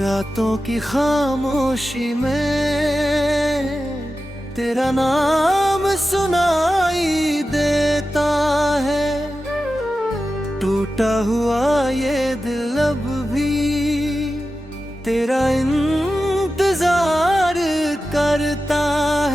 रातों की खामोशी में तेरा नाम सुनाई देता है। टूटा हुआ ये दिल अब भी तेरा इंतजार करता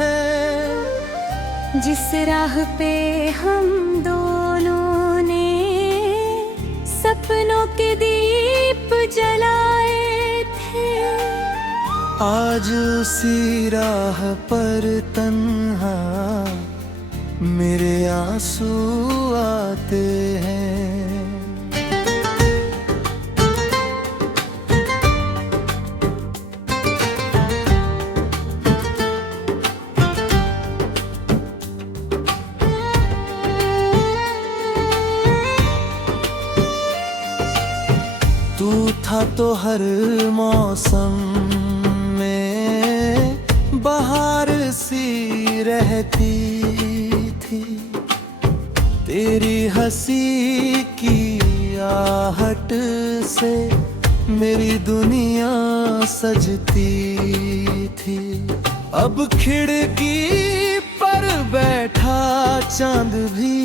है। जिस राह पे हम दोनों ने सपनों के दीप जलाए थे, आज उसी राह पर तन्हा मेरे आंसू आते हैं। तू था तो हर मौसम में बहार सी रहती थी। तेरी हंसी की आहट से मेरी दुनिया सजती थी। अब खिड़की पर बैठा चांद भी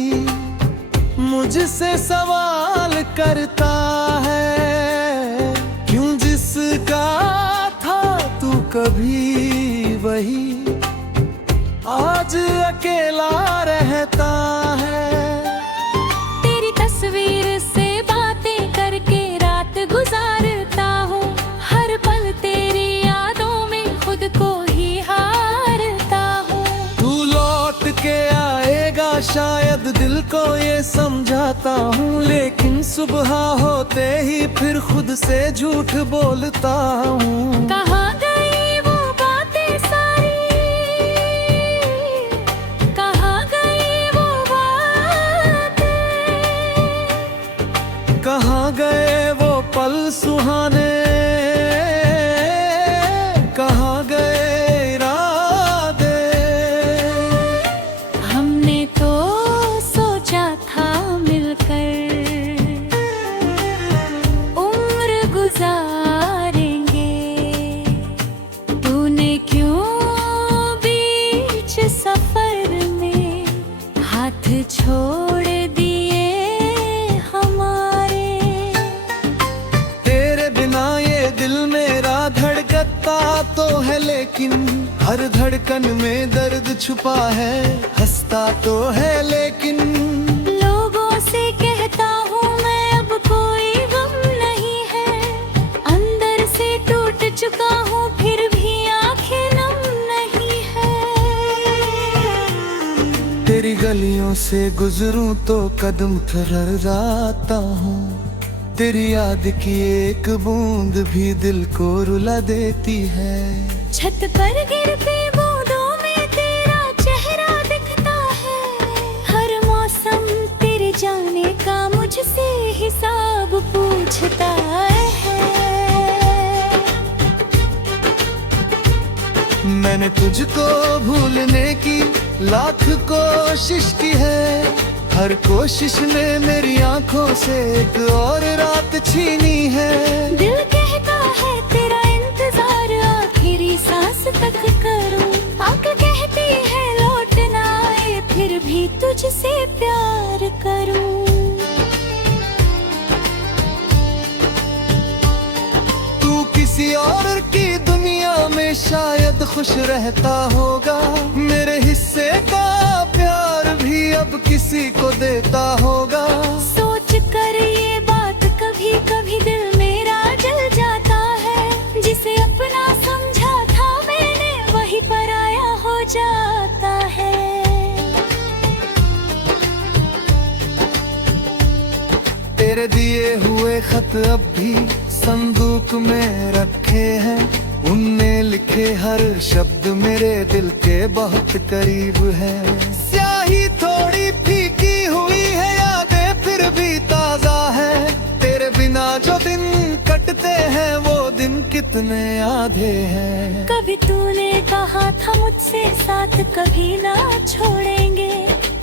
मुझसे सवाल करता है, क्यों जिसका था तू कभी वही आज अकेला रहता है। तेरी तस्वीर से बातें करके रात गुजारता हूँ, हर पल तेरी यादों में खुद को ही हारता हूँ। तू लौट के आएगा शायद दिल को ये समझाता हूँ, लेकिन सुबह होते ही फिर खुद से झूठ बोलता हूँ। कहाँ गई वो बातें सारी, कहाँ गई वो बातें, कहाँ गए वो पल सुहाने, कहाँ गए इरादे। हमने तो सोचा था मिलकर उम्र गुजारेंगे, तूने क्यों बीच सफर में हाथ छोड़ दिए हमारे। तेरे बिना ये दिल मेरा धड़कता तो है, लेकिन हर धड़कन में दर्द छुपा है। हंसता तो है लेकिन लोगों से कहता हूँ मैं अब कोई गम नहीं है, अंदर से टूट चुका हूँ फिर भी आंखें नम नहीं है। तेरी गलियों से गुजरूं तो कदम थर्राता हूँ। तेरी याद की एक बूंद भी दिल को रुला देती है। छत पर गिरती बूंदों में तेरा चेहरा दिखता है, हर मौसम तेरे जाने का मुझसे हिसाब पूछता है। मैंने तुझको भूलने की लाख कोशिश की है, हर कोशिश ने मेरी आंखों से एक और रात छीनी है। दिल कहता है तेरा इंतजार आखिरी सांस तक करूं, आंखें कहती है लौटना आए फिर भी तुझसे प्यार करूं। तू किसी और की दुनिया में शायद खुश रहता होगा, मेरे हिस्से का प्यार भी अब किसी को देता होगा। सोच कर ये बात कभी कभी दिल मेरा जल जाता है, जिसे अपना समझा था मैंने वही पराया हो जाता है। तेरे दिए हुए खत अब भी संदूक में रखे हैं, उनने लिखे हर शब्द मेरे दिल के बहुत करीब है। स्याही थोड़ी फीकी हुई है, यादें फिर भी ताजा है। तेरे बिना जो दिन कटते हैं वो दिन कितने आधे हैं। कभी तूने कहा था मुझसे साथ कभी ना छोड़ेंगे,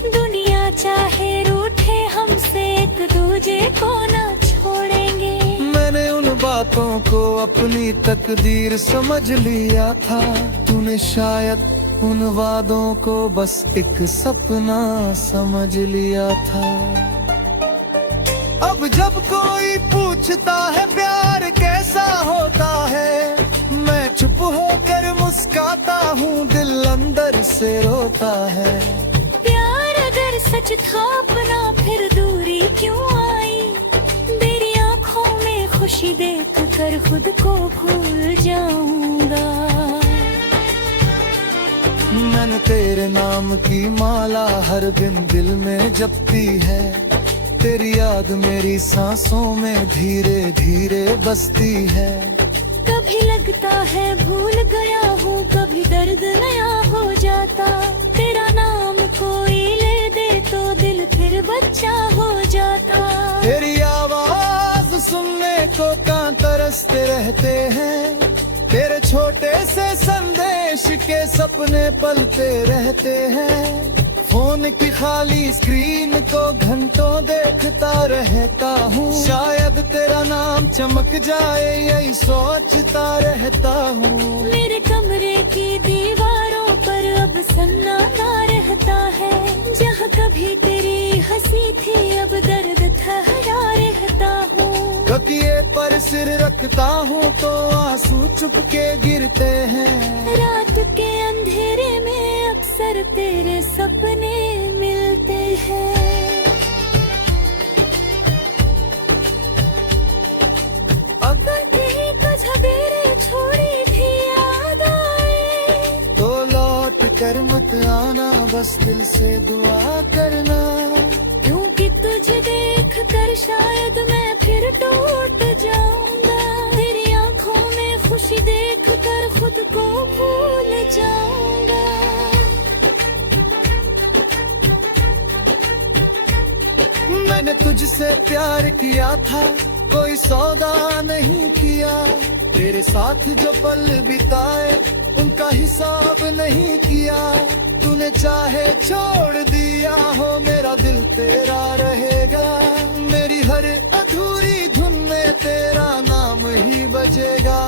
दुनिया चाहे रूठे हमसे एक दूजे को ना छोड़ेंगे। मैंने उन रातों को अपनी तकदीर समझ लिया था। तूने शायद उन वादों को बस एक सपना समझ लिया था। अब जब कोई पूछता है प्यार कैसा होता है, मैं चुप होकर मुस्काता हूँ, दिल अंदर से रोता है। प्यार अगर सच था अपना फिर दूरी क्यों आई, तेरी आंखों में खुशी देख कर खुद को भूल जाऊंगा। मैंने तेरे नाम की माला हर दिन दिल में जपती है, तेरी याद मेरी सांसों में धीरे धीरे बसती है। कभी लगता है भूल गया हूँ, कभी दर्द नया हो जाता, तेरा नाम कोई ले दे तो दिल फिर बच्चा हो जाता। तेरी आवाज सुनने को कान तरसते रहते हैं, तेरे छोटे से संदेश के सपने पलते रहते हैं। फोन की खाली स्क्रीन को घंटों देखता रहता हूँ, शायद तेरा नाम चमक जाए यही सोचता रहता हूँ। मेरे कमरे की दीवारों पर अब सन्नाटा रहता है, जहाँ कभी तेरी हंसी थी अब दर्द ठहरा रहता हूँ। तकिए पर सिर रखता हूँ तो आंसू चुपके गिरते हैं। रात के अंधेरे में अक्सर तेरे सपने मिलते हैं। अगर कहीं को झबेरे छोड़ी भी याद आए, तो लौट कर मत आना, बस दिल से दुआ करना। क्योंकि तुझे देख कर शायद मैं फिर टूट जाऊंगा, तेरी आंखों में खुशी देख कर खुद को भूल जाऊंगा। मैंने तुझसे प्यार किया था, कोई सौदा नहीं किया, तेरे साथ जो पल बिताए उनका हिसाब नहीं किया। तूने चाहे छोड़ दिया हो, मेरा दिल तेरा रहेगा, मेरी हर अधूरी धुन में तेरा नाम ही बजेगा।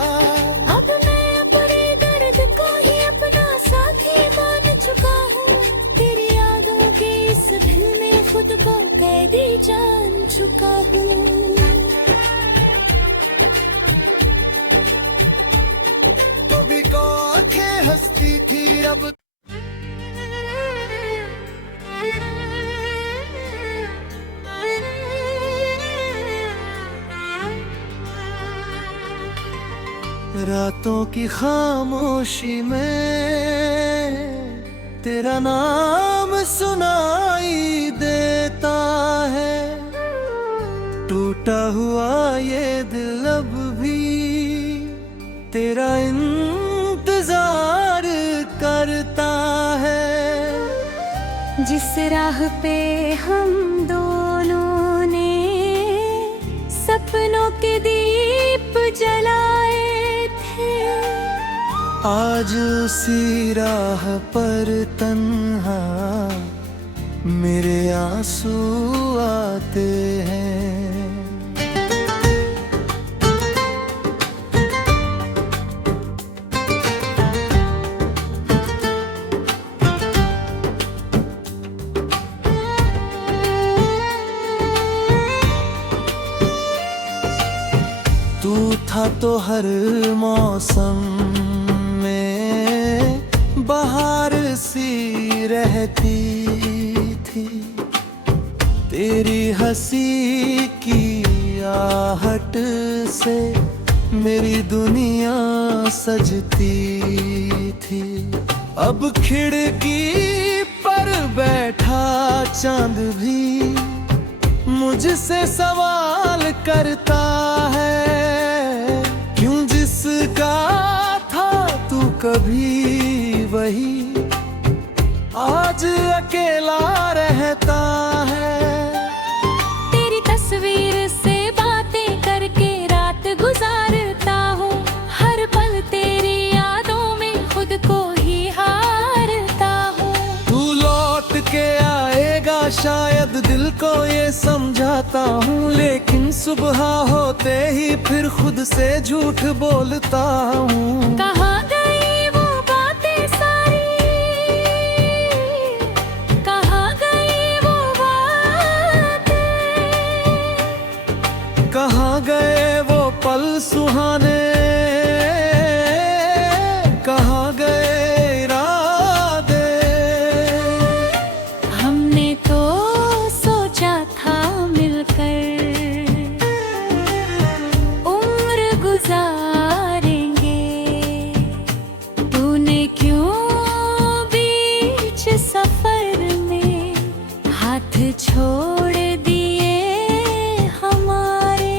अब मैं अपने दर्द को ही अपना साथी मान चुका हूँ, तेरी यादों के इस दिल में खुद को कैदी जान चुका हूँ। तो भी को आंखें हंसती थी रब। रातों की खामोशी में तेरा नाम सुनाई देता है, टूटा हुआ ये दिल अब भी तेरा इंतजार करता है। जिस राह पे हम दोनों ने सपनों के दीप जलाए थे, आज उसी राह पर तन्हा मेरे आंसू आते हैं। तू था तो हर मौसम में बहार सी रहती थी, तेरी हंसी की आहट से मेरी दुनिया सजती थी। अब खिड़की पर बैठा चांद भी मुझसे सवाल करता है, क्यों जिसका था तू कभी वही आज अकेला रहता है। तेरी तस्वीर से बातें करके रात गुजारता हूँ, हर पल तेरी यादों में खुद को ही हारता हूँ। तू लौट के आएगा शायद दिल को ये समझाता हूँ, लेकिन सुबह होते ही फिर खुद से झूठ बोलता हूँ। कहाँ गई वो बातें सारी, कहाँ गई वो बातें, कहाँ गए वो पल सुहाने, कहाँ गए इरादे। हमने तो सोचा था मिलकर उम्र गुजारेंगे, तूने क्यों बीच सफर में हाथ छोड़ दिए हमारे।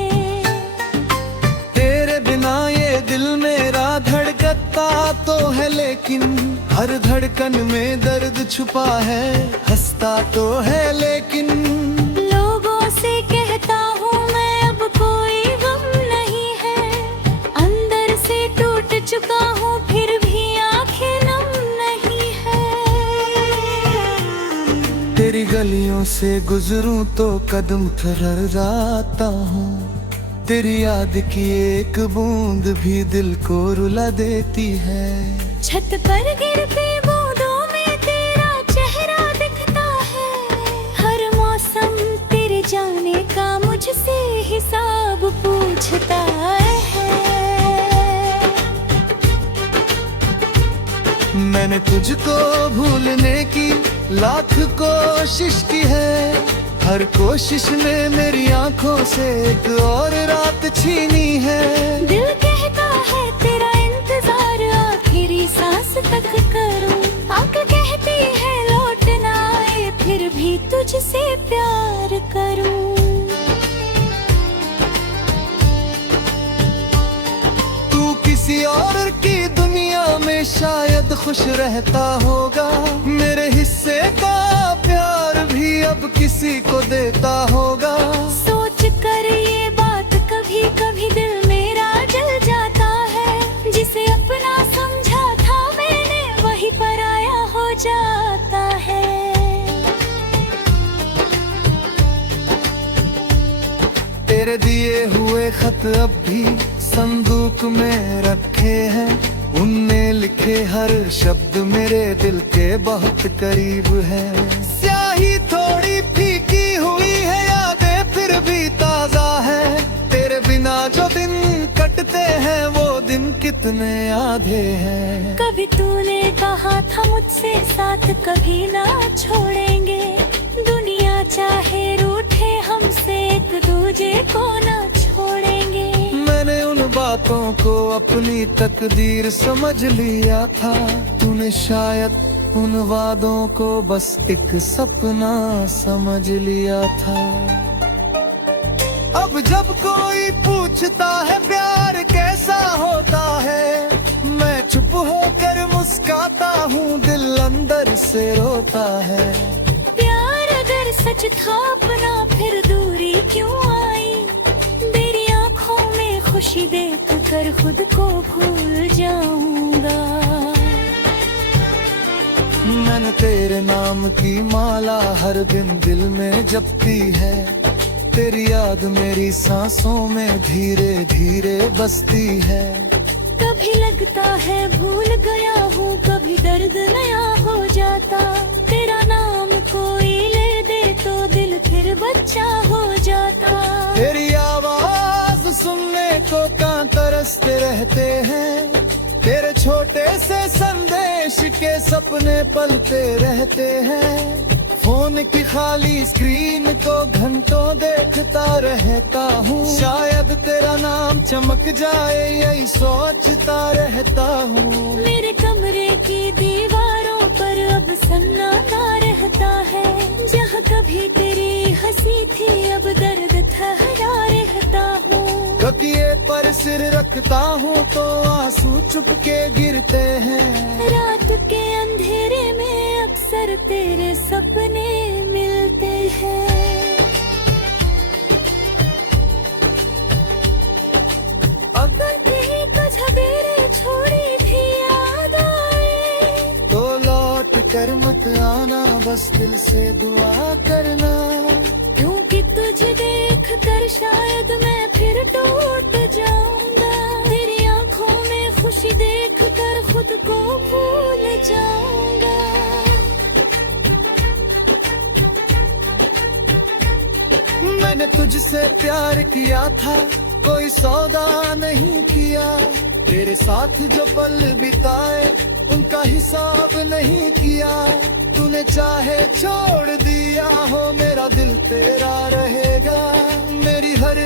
तेरे बिना ये दिल मेरा धड़कता तो है, लेकिन हर धड़कन में दर्द छुपा है। हंसता तो है लेकिन लोगों से कहता हूँ मैं अब कोई गम नहीं है, अंदर से टूट चुका हूँ फिर भी आंखें नम नहीं है। तेरी गलियों से गुजरूं तो कदम थर्रा जाता हूँ, तेरी याद की एक बूंद भी दिल को रुला देती है। छत पर गिरती बूंदों में तेरा चेहरा दिखता है, हर मौसम तेरे जाने का मुझसे हिसाब पूछता है। मैंने तुझको भूलने की लाख कोशिश की है, हर कोशिश ने मेरी आंखों से एक और रात छीनी है। दिल कहता है तेरा इंतजार आखिरी सांस तक करूं, आंख कहती है लौटना आए फिर भी तुझसे प्यार करूं। तू किसी और की दुनिया में शायद खुश रहता होगा, मेरे हिस्से का प्यार भी अब किसी को देता होगा। सोच कर ये बात कभी कभी दिल मेरा जल जाता है, जिसे अपना समझा था मैंने वही पराया हो जाता है। तेरे दिए हुए खत अब भी संदूक में रखे हैं, उनने लिखे हर शब्द मेरे दिल के बहुत करीब है। स्याही थोड़ी फीकी हुई है, यादें फिर भी ताजा है, तेरे बिना जो दिन कटते हैं वो दिन कितने आधे हैं। कभी तूने कहा था मुझसे साथ कभी ना छोड़ेंगे, दुनिया चाहे रूठे हमसे एक दूजे को ना छोड़ेंगे। मैंने उन बातों को अपनी तकदीर समझ लिया था, तूने शायद उन वादों को बस एक सपना समझ लिया था। अब जब कोई पूछता है प्यार कैसा होता है, मैं चुप होकर मुस्काता हूँ, दिल अंदर से रोता है। प्यार अगर सच था अपना फिर दूरी क्यों आई, तेरी आंखों में खुशी देख कर खुद को भूल जाऊंगा। मैंने तेरे नाम की माला हर दिन दिल में जपती है, तेरी याद मेरी सांसों में धीरे धीरे बसती है। कभी लगता है भूल गया हूँ, कभी दर्द नया हो जाता, तेरा नाम कोई ले दे तो दिल फिर बच्चा हो जाता। तेरी आवाज सुनने को कान तरसते रहते हैं, तेरे छोटे से संदेश के सपने पलते रहते हैं। फोन की खाली स्क्रीन को घंटों देखता रहता हूँ, शायद तेरा नाम चमक जाए यही सोचता रहता हूँ। मेरे कमरे की दीवारों पर अब सन्नाटा रहता है, जहाँ कभी तेरी हंसी थी अब दर्द ठहरा रहता हूँ। तकिए पर सिर रखता हूँ तो आंसू चुपके गिरते हैं, रात के अंधेरे में अक्सर तेरे सपने मिलते हैं। अगर कहीं कभी तेरे छोड़ी भी याद आए तो लौट कर मत आना, बस दिल से दुआ करना। तुझे देख कर शायद मैं फिर टूट जाऊंगा, तेरी आंखों में खुशी देख कर खुद को भूल जाऊंगा। मैंने तुझसे प्यार किया था, कोई सौदा नहीं किया, तेरे साथ जो पल बिताए उनका हिसाब नहीं किया। तूने चाहे छोड़ दिया हो, मेरा दिल तेरा रहेगा, मेरी हर